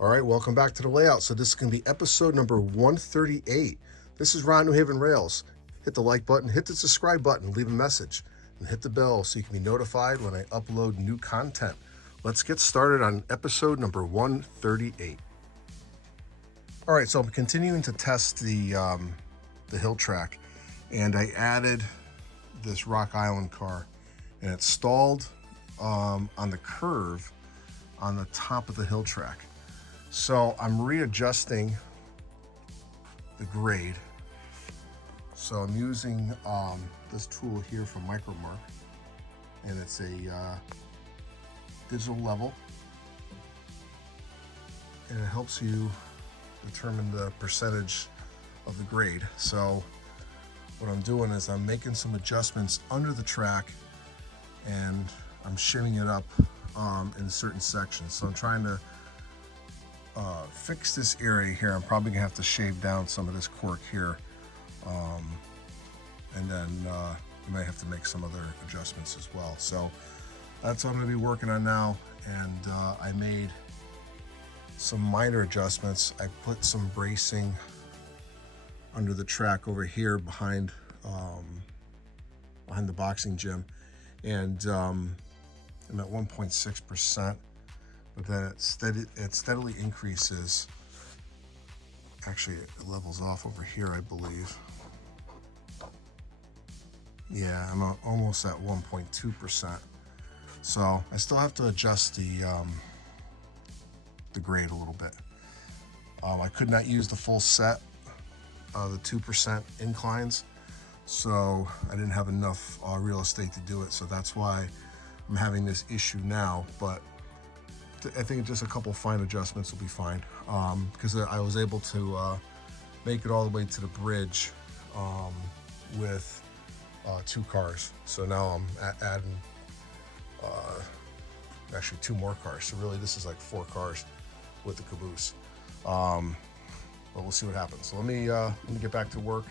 All right, welcome back to the layout. So this is going to be episode number 138. This is Ron New Haven Rails. Hit the like button, hit the subscribe button, leave a message, and hit the bell so you can be notified when I upload new content. Let's get started on episode number 138. All right, so I'm continuing to test the hill track, and I added this Rock Island car, and it's stalled on the curve on the top of the hill track. So I'm readjusting the grade. So I'm using this tool here from Micromark, and it's a digital level, and it helps you determine the percentage of the grade. So what I'm doing is I'm making some adjustments under the track, and I'm shimming it up in certain sections. So I'm trying to fix this area here. I'm probably gonna have to shave down some of this cork here, and then you might have to make some other adjustments as well. So that's what I'm gonna be working on now, and I made some minor adjustments. I put some bracing under the track over here behind the boxing gym, and I'm at 1.6%. But then it steadily increases. Actually, it levels off over here, I believe. Yeah, I'm almost at 1.2%. So I still have to adjust the grade a little bit. I could not use the full set of the 2% inclines, so I didn't have enough real estate to do it. So that's why I'm having this issue now. But I think just a couple fine adjustments will be fine, because I was able to make it all the way to the bridge with 2 cars. So now I'm adding actually 2 more cars. So really this is like 4 cars with the caboose. But we'll see what happens. So let me get back to work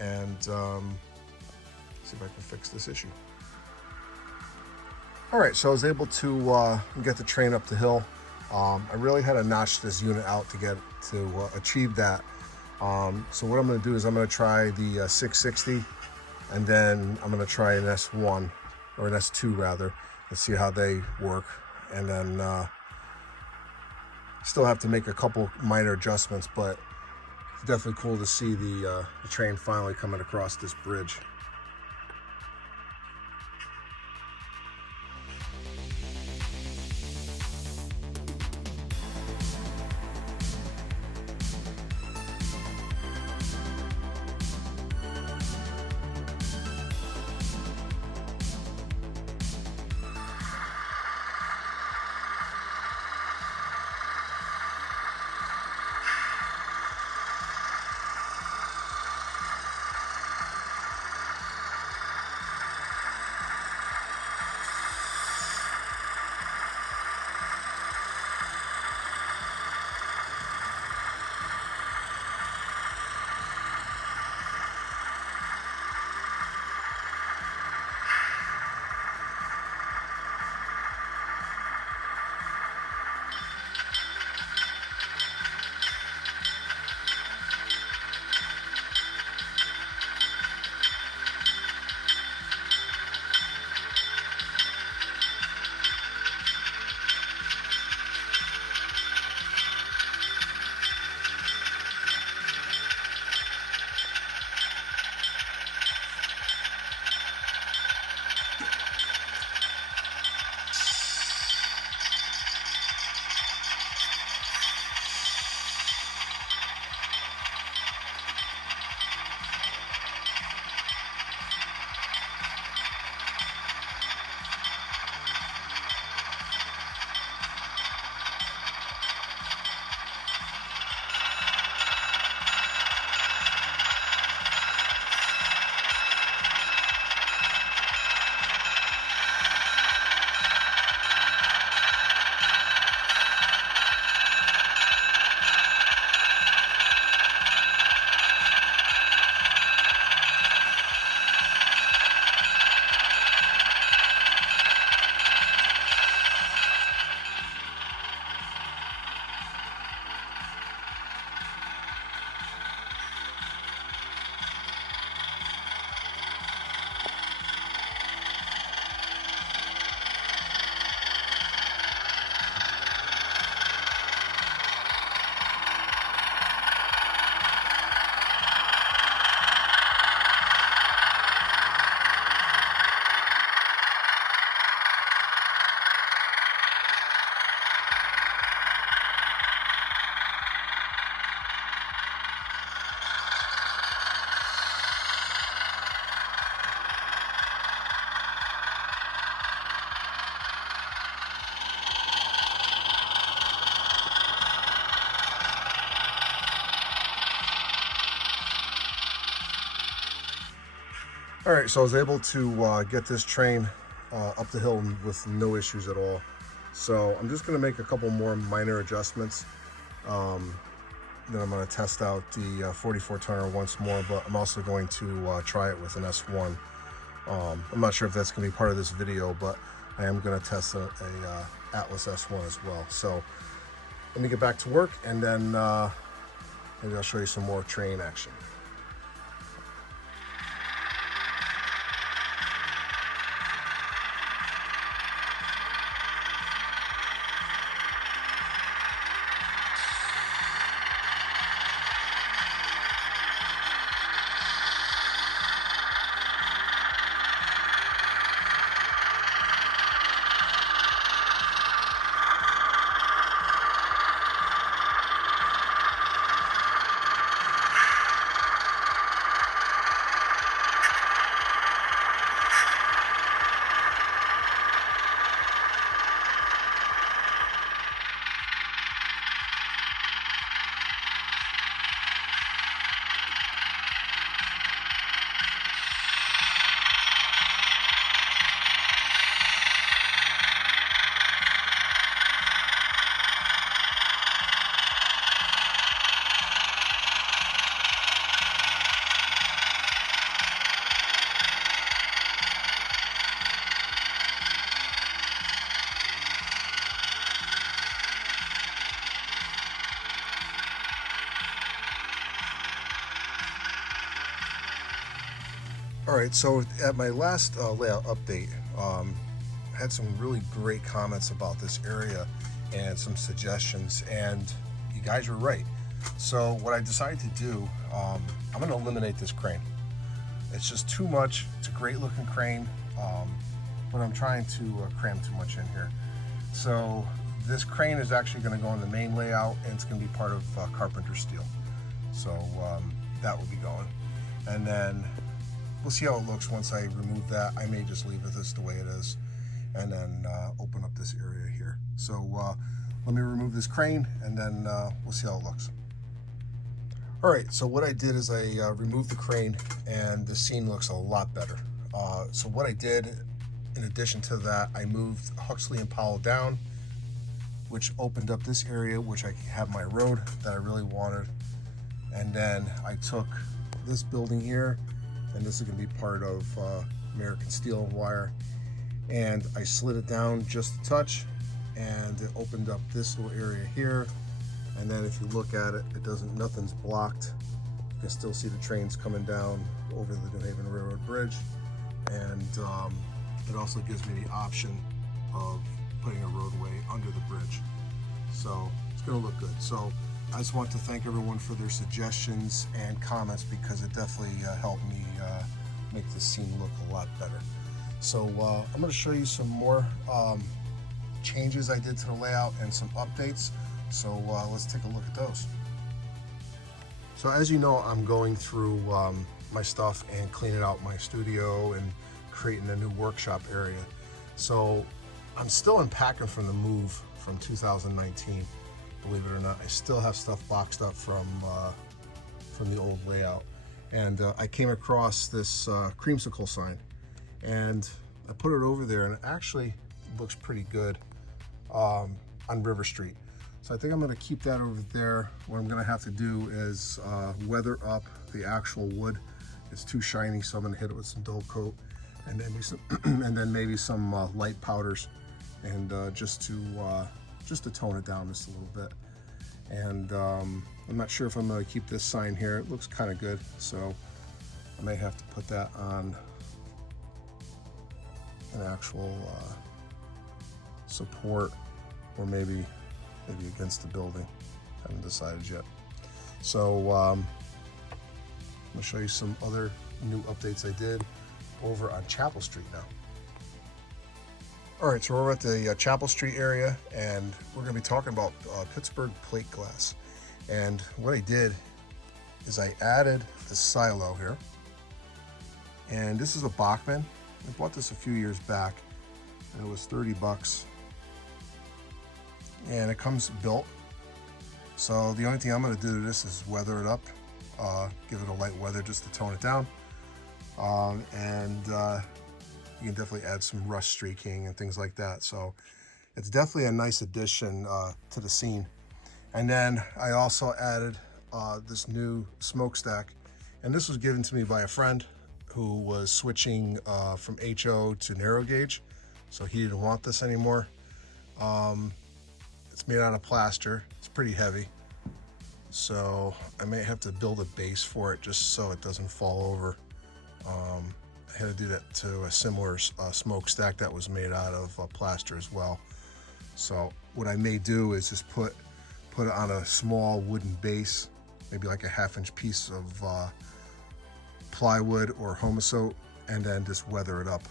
and see if I can fix this issue. All right, so I was able to get the train up the hill. I really had to notch this unit out to achieve that. So what I'm going to do is I'm going to try the 660, and then I'm going to try an S1 or an S2 rather, and see how they work. And then still have to make a couple minor adjustments, but it's definitely cool to see the train finally coming across this bridge. All right, so I was able to get this train up the hill with no issues at all. So I'm just going to make a couple more minor adjustments. Then I'm going to test out the 44 tonner once more, but I'm also going to try it with an S1. I'm not sure if that's going to be part of this video, but I am going to test a Atlas S1 as well. So let me get back to work, and then maybe I'll show you some more train action. All right, so at my last layout update, I had some really great comments about this area and some suggestions, and you guys were right. So what I decided to do, I'm going to eliminate this crane. It's just too much. It's a great looking crane, but I'm trying to cram too much in here. So this crane is actually going to go in the main layout, and it's going to be part of carpenter steel. So that will be going. And then we'll see how it looks once I remove that. I may just leave it this the way it is, and then open up this area here. So let me remove this crane, and then we'll see how it looks. All right, so what I did is I removed the crane, and the scene looks a lot better. So what I did, in addition to that, I moved Huxley and Powell down, which opened up this area, which I have my road that I really wanted. And then I took this building here, and this is going to be part of American Steel and Wire, and I slid it down just a touch, and it opened up this little area here. And then if you look at it, nothing's blocked. You can still see the trains coming down over the New Haven Railroad Bridge, and it also gives me the option of putting a roadway under the bridge, so it's going to look good. So I just want to thank everyone for their suggestions and comments, because it definitely helped me make this scene look a lot better. So I'm going to show you some more changes I did to the layout and some updates. So let's take a look at those. So as you know, I'm going through my stuff and cleaning out my studio and creating a new workshop area. So I'm still unpacking from the move from 2019. Believe it or not, I still have stuff boxed up from the old layout. And I came across this creamsicle sign, and I put it over there, and it actually looks pretty good on River Street. So I think I'm going to keep that over there. What I'm going to have to do is weather up the actual wood. It's too shiny, so I'm going to hit it with some dull coat, and then maybe some light powders, and just to tone it down just a little bit. And I'm not sure if I'm going to keep this sign here. It looks kind of good, so I may have to put that on an actual support, or maybe against the building. Haven't decided yet. So I'm going to show you some other new updates I did over on Chapel Street now. All right, so we're at the Chapel Street area, and we're going to be talking about Pittsburgh plate glass. And what I did is I added the silo here, and this is a Bachmann. I bought this a few years back, and it was 30 bucks, and it comes built. So the only thing I'm going to do to this is weather it up, give it a light weather just to tone it down. and you can definitely add some rust streaking and things like that. So it's definitely a nice addition to the scene. And then I also added this new smokestack, and this was given to me by a friend who was switching from HO to narrow gauge, so he didn't want this anymore. It's made out of plaster. It's pretty heavy, so I may have to build a base for it just so it doesn't fall over. I had to do that to a similar smokestack that was made out of plaster as well. So what I may do is just put it on a small wooden base, maybe like a 1/2-inch piece of plywood or homosote, and then just weather it up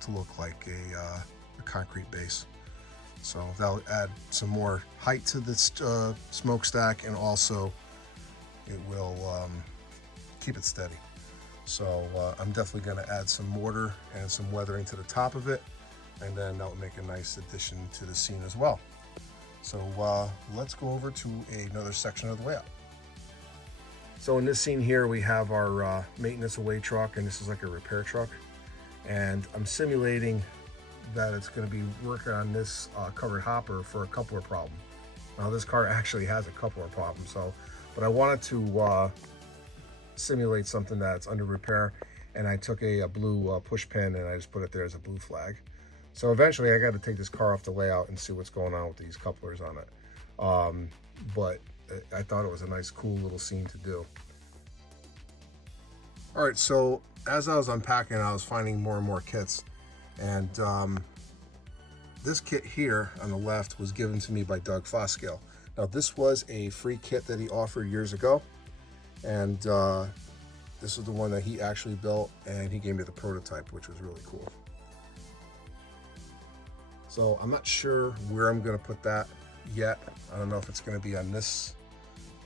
to look like a concrete base. So that'll add some more height to this smokestack, and also it will keep it steady. So I'm definitely going to add some mortar and some weathering to the top of it, and then that will make a nice addition to the scene as well. So let's go over to another section of the layout. So in this scene here, we have our maintenance away truck, and this is like a repair truck. And I'm simulating that it's going to be working on this covered hopper for a coupler problem. Now this car actually has a coupler problem, but I wanted to simulate something that's under repair, and I took a blue push pin and I just put it there as a blue flag. So eventually I got to take this car off the layout and see what's going on with these couplers on it. But I thought it was a nice, cool little scene to do. All right, so as I was unpacking, I was finding more and more kits. And this kit here on the left was given to me by Doug Foscale. Now this was a free kit that he offered years ago. And this is the one that he actually built, and he gave me the prototype, which was really cool. So I'm not sure where I'm going to put that yet. I don't know if it's going to be on this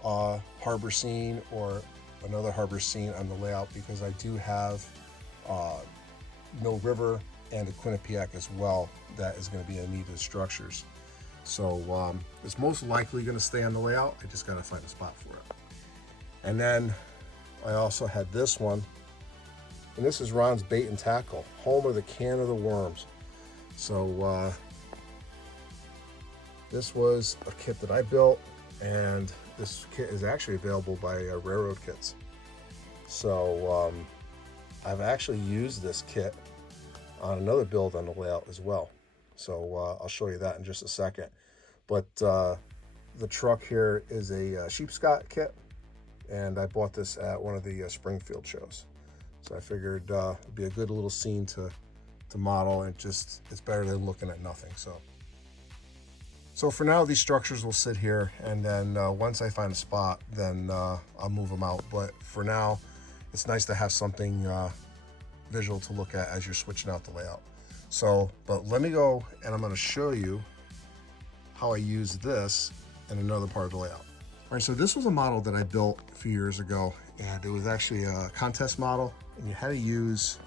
harbor scene or another harbor scene on the layout, because I do have Mill River and a Quinnipiac as well that is going to be in need of structures. So it's most likely going to stay on the layout. I just got to find a spot for it. And then I also had this one, and this is Ron's Bait and Tackle, home of the can of the worms. So this was a kit that I built, and this kit is actually available by Railroad Kits. So I've actually used this kit on another build on the layout as well. So I'll show you that in just a second. But the truck here is a sheepscot kit, and I bought this at one of the Springfield shows. So I figured it'd be a good little scene to model, and it's better than looking at nothing. So for now, these structures will sit here, and then once I find a spot, then I'll move them out. But for now, it's nice to have something visual to look at as you're switching out the layout. So, but let me go, and I'm going to show you how I use this in another part of the layout. All right, so this was a model that I built a few years ago, and it was actually a contest model, and you had to use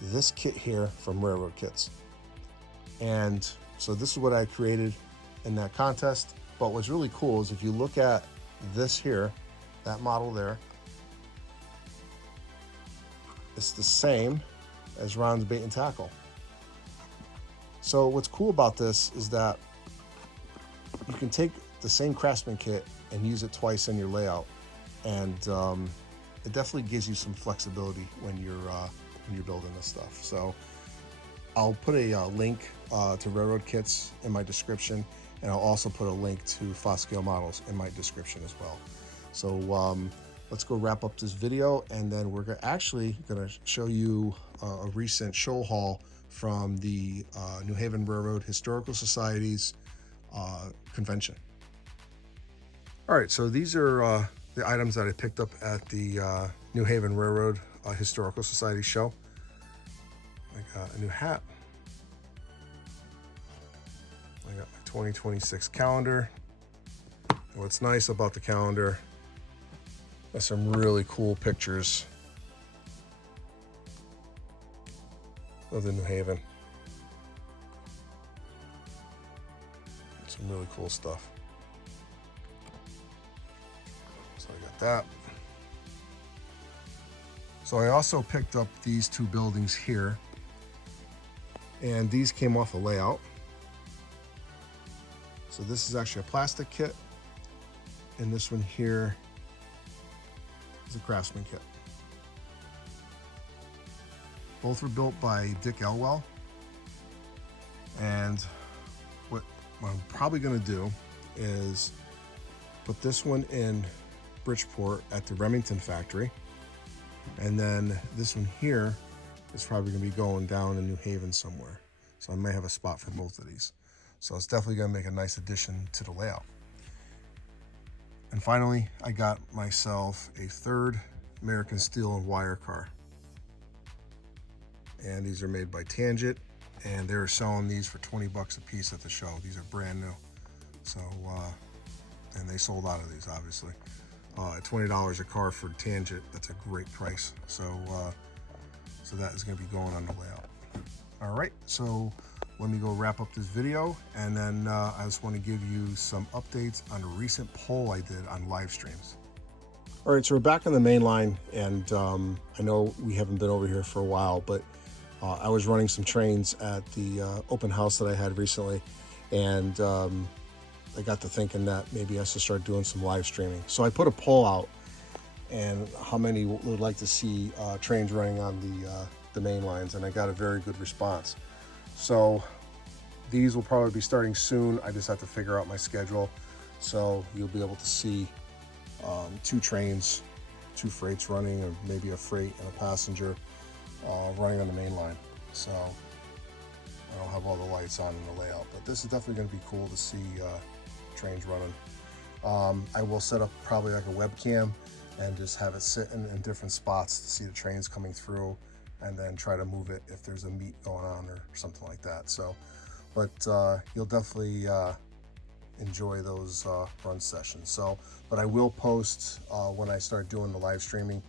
this kit here from Railroad Kits. And so this is what I created in that contest. But what's really cool is if you look at this here, that model there, it's the same as Ron's Bait and Tackle. So what's cool about this is that you can take the same Craftsman kit and use it twice in your layout, and it definitely gives you some flexibility when you're building this stuff. So I'll put a link to Railroad Kits in my description, and I'll also put a link to Foscale models in my description as well. So let's go wrap up this video, and then we're actually going to show you a recent show haul from the New Haven Railroad Historical Society's convention. All right, so these are the items that I picked up at the New Haven Railroad Historical Society show. I got a new hat. I got my 2026 calendar. And what's nice about the calendar, there's some really cool pictures of the New Haven. Some really cool stuff. So I got that. So I also picked up these two buildings here, and these came off a layout. So this is actually a plastic kit, and this one here is a craftsman kit. Both were built by Dick Elwell, and what I'm probably going to do is put this one in Bridgeport at the Remington factory, and then this one here is probably going to be going down in New Haven somewhere. So I may have a spot for both of these. So it's definitely going to make a nice addition to the layout. And finally, I got myself a third American Steel and Wire car. And these are made by Tangent, and they're selling these for 20 bucks a piece at the show. These are brand new. So, and they sold out of these, obviously. At $20 a car for Tangent, that's a great price. So, so that is going to be going on the layout. All right, so let me go wrap up this video, and then I just want to give you some updates on a recent poll I did on live streams. All right, so we're back on the main line, and I know we haven't been over here for a while, but I was running some trains at the open house that I had recently, and I got to thinking that maybe I should start doing some live streaming. So I put a poll out, and how many would like to see trains running on the main lines, and I got a very good response. So these will probably be starting soon. I just have to figure out my schedule. So you'll be able to see two trains, two freights running, or maybe a freight and a passenger running on the main line. So I don't have all the lights on in the layout, but this is definitely going to be cool to see trains running. I will set up probably like a webcam and just have it sit in different spots to see the trains coming through, and then try to move it if there's a meet going on or something like that. So, but you'll definitely enjoy those run sessions. So, but I will post when I start doing the live streaming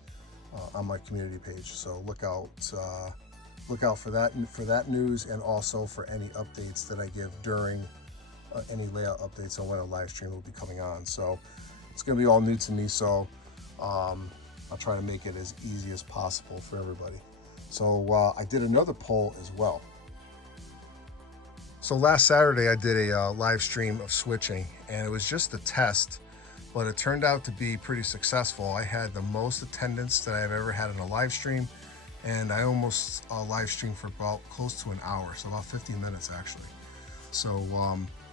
on my community page. So look out for that news, and also for any updates that I give during any layout updates on when a live stream will be coming on. So it's going to be all new to me, so I'll try to make it as easy as possible for everybody. So I did another poll as well. So last Saturday I did a live stream of switching, and it was just a test, but it turned out to be pretty successful. I had the most attendance that I've ever had in a live stream, and I almost live streamed for about close to an hour, so about 50 minutes actually. So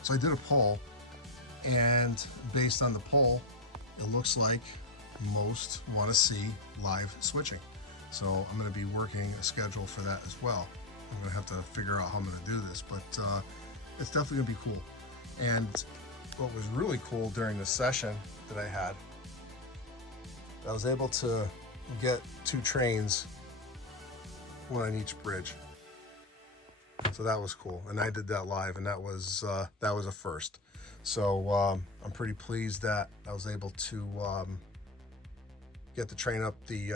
so I did a poll, and based on the poll, it looks like most want to see live switching. So I'm going to be working a schedule for that as well. I'm going to have to figure out how I'm going to do this, but it's definitely going to be cool. And what was really cool during the session that I had, I was able to get two trains, one on each bridge. So that was cool, and I did that live, and that was a first. So I'm pretty pleased that I was able to get the train up the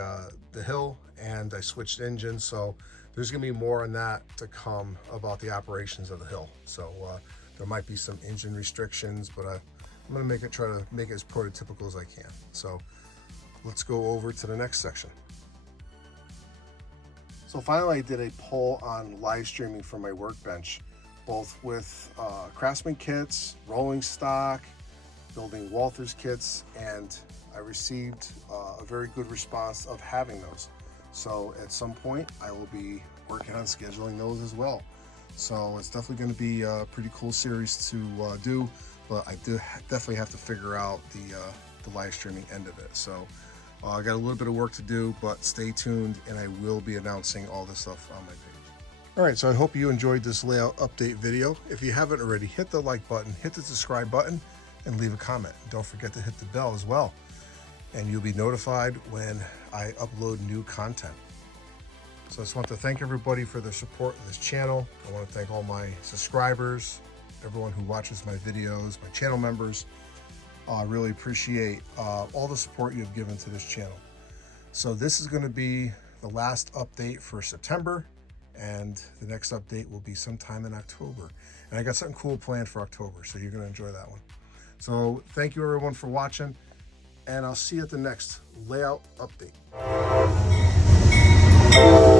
hill, and I switched engines. So there's gonna be more on that to come about the operations of the hill. So there might be some engine restrictions, but I'm gonna try to make it as prototypical as I can. So let's go over to the next section. So finally I did a poll on live streaming for my workbench, both with Craftsman kits, rolling stock, building Walthers kits, and I received a very good response of having those. So at some point I will be working on scheduling those as well. So it's definitely going to be a pretty cool series to do, but I do definitely have to figure out the live streaming end of it. So I got a little bit of work to do, but stay tuned, and I will be announcing all this stuff on my page. All right, so I hope you enjoyed this layout update video. If you haven't already, hit the like button, hit the subscribe button, and leave a comment. Don't forget to hit the bell as well, and you'll be notified when I upload new content. So I just want to thank everybody for their support of this channel. I want to thank all my subscribers, everyone who watches my videos, my channel members. I really appreciate all the support you've given to this channel. So this is going to be the last update for September, and the next update will be sometime in October. And I got something cool planned for October, so you're going to enjoy that one. So thank you everyone for watching, and I'll see you at the next layout update. you.